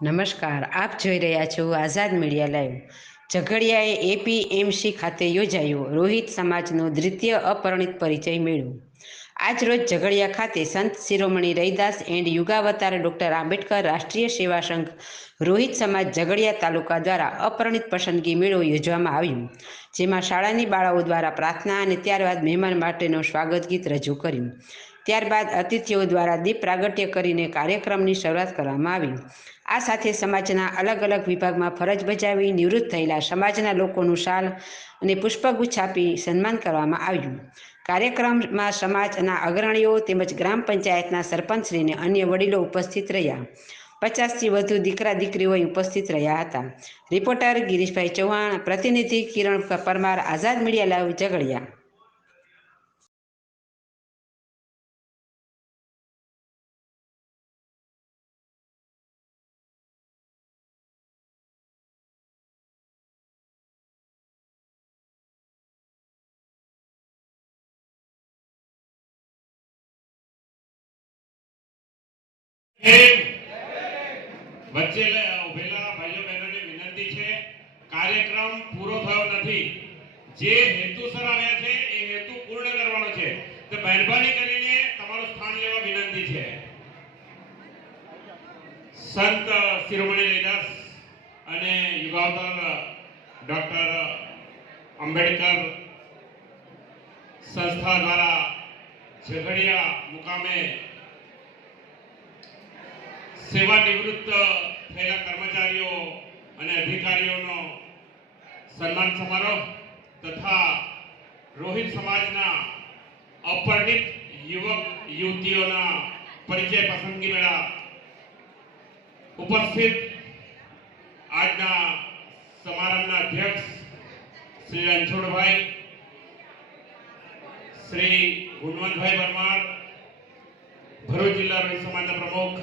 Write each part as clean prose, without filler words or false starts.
નમસ્કાર, આપ જોઈ રહ્યા છો આઝાદ મીડિયા લાઈવ. ઝઘડિયાએ એપીએમસી ખાતે યોજાયો રોહિત સમાજનો દ્વિતીય અપરિણિત પરિચય મેળો. આજ રોજ ઝઘડિયા ખાતે સંત શિરોમણી રૈદાસ એન્ડ યુગાવતાર ડૉક્ટર આંબેડકર રાષ્ટ્રીય સેવા સંઘ રોહિત સમાજ ઝઘડિયા તાલુકા દ્વારા અપરિણિત પસંદગી મેળો યોજવામાં આવ્યો, જેમાં શાળાની બાળાઓ દ્વારા પ્રાર્થના અને ત્યારબાદ મહેમાન માટેનું સ્વાગત ગીત રજૂ કર્યું. ત્યારબાદ અતિથિઓ દ્વારા દીપ પ્રાગટ્ય કરીને કાર્યક્રમની શરૂઆત કરવામાં આવી. આ સાથે સમાજના અલગ અલગ વિભાગમાં ફરજ બજાવી નિવૃત્ત થયેલા સમાજના લોકોનું શાલ અને પુષ્પગુચ્છ આપી સન્માન કરવામાં આવ્યું. કાર્યક્રમમાં સમાજના અગ્રણીઓ તેમજ ગ્રામ પંચાયતના સરપંચશ્રીને અન્ય વડીલો ઉપસ્થિત રહ્યા. 50થી વધુ દીકરા દીકરીઓ ઉપસ્થિત રહ્યા હતા. રિપોર્ટર ગિરીશભાઈ ચૌહાણ, પ્રતિનિધિ કિરણ પરમાર, આઝાદ મીડિયા લાઈવ, ઝઘડિયા. વચ્ચે ઉભેલા ભાઈઓ બહેનોને વિનંતી છે, કાર્યક્રમ પૂરો થયો નથી. જે હેતુસર આવ્યા છે એ હેતુ પૂર્ણ કરવાનો છે, તો મહેરબાની કરીને તમારું સ્થાન લેવા વિનંતી છે. સંત શિરોમણી રૈદાસ અને યુગાવતાર ડોક્ટર આંબેડકર સંસ્થા દ્વારા ઝઘડિયા મુકામે સેવા નિવૃત્ત થયેલા કર્મચારીઓ અને અધિકારીઓનો સન્માન સમારોહ તથા રોહિત સમાજના અપરિણિત યુવક યુવતીઓના પરિચય પસંદગી મેળા ઉપસ્થિત આજના સમારંભના અધ્યક્ષ શ્રી રણછોડભાઈ, શ્રી ગુણવંતભાઈ પરમાર, ભરૂચ જિલ્લા રોહિત સમાજના પ્રમુખ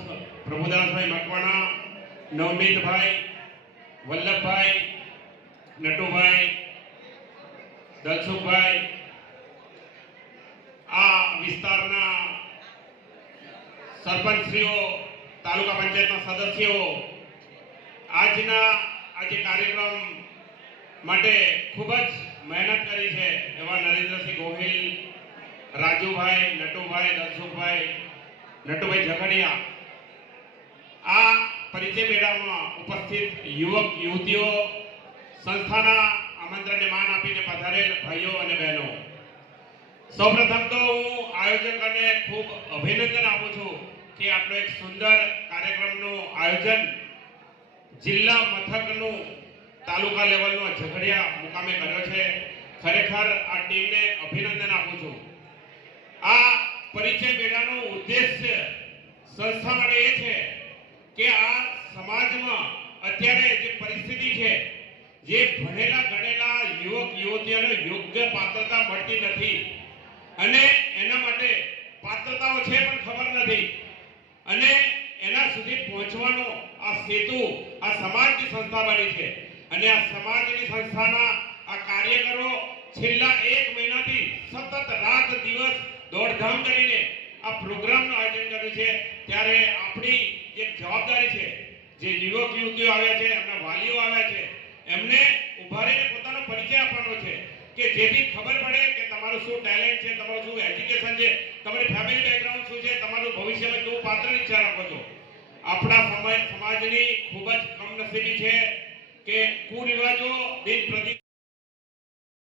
પ્રભુદાસભાઈ મકવાણા, નવનીતભાઈ, વલ્લભભાઈ, નટુભાઈ, દલસુખભાઈ, આ વિસ્તારના સરપંચશ્રીઓ, તાલુકા પંચાયતના સદસ્યો આજના આજે કાર્યક્રમ માટે ખૂબ જ મહેનત કરી છે એવા નરેન્દ્રસિંહ ગોહિલ, રાજુભાઈ, નટુભાઈ, દલસુખભાઈ, નટુભાઈ ઝઘડિયા, આ પરિચય મેળામાં ઉપસ્થિત યુવક યુવતીઓ, સંસ્થાના આમંત્રણને માન આપીને પધારેલ ભાઈઓ અને બહેનો, સૌપ્રથમ તો હું આયોજકોને ખૂબ અભિનંદન આપું છું કે આટલો એક સુંદર કાર્યક્રમનું આયોજન જિલ્લા મથકનું તાલુકા લેવલનો ઝઘડિયા મુકામે કર્યો છે. ખરેખર આ ટીમને અભિનંદન આપું છું. આ પરિચય મેળાનો ઉદ્દેશ્ય સંસ્થા માટે એ છે કે આ સમાજમાં અત્યારે જે પરિસ્થિતિ છે, જે ભણેલા ગણેલા યુવક યુવતીઓને યોગ્ય પાત્રતા મળતી નથી અને એના માટે પાત્રતાઓ છે પણ ખબર નથી અને એના સુધી પહોંચવાનો આ સેતુ આ સમાજની સંસ્થા બની છે અને આ સમાજની સંસ્થાના આ કાર્યકરો છેલ્લા 1 મહિનાથી સતત રાત દિવસ દોડધામ કરીને આ પ્રોગ્રામનું આયોજન કર્યું છે. ત્યારે આપણી એક જવાબદારી છે, જે યુવક યુવતીઓ આવ્યા છે, એમના વાલીઓ આવ્યા છે, એમને ઉભા રહીને પોતાનો પરિચય આપવાનો છે કે જેથી ખબર પડે કે તમારું શું ટેલેન્ટ છે, તમારું શું એજ્યુકેશન છે, તમારી ફેમિલી બેકગ્રાઉન્ડ શું છે, તમારું ભવિષ્યમાં કેવું પાત્રની ઈચ્છા રાખો છો. આપણા સમાજની ખૂબ જ કમનસીબી છે કે કુરિવાજો દિન પ્રતિ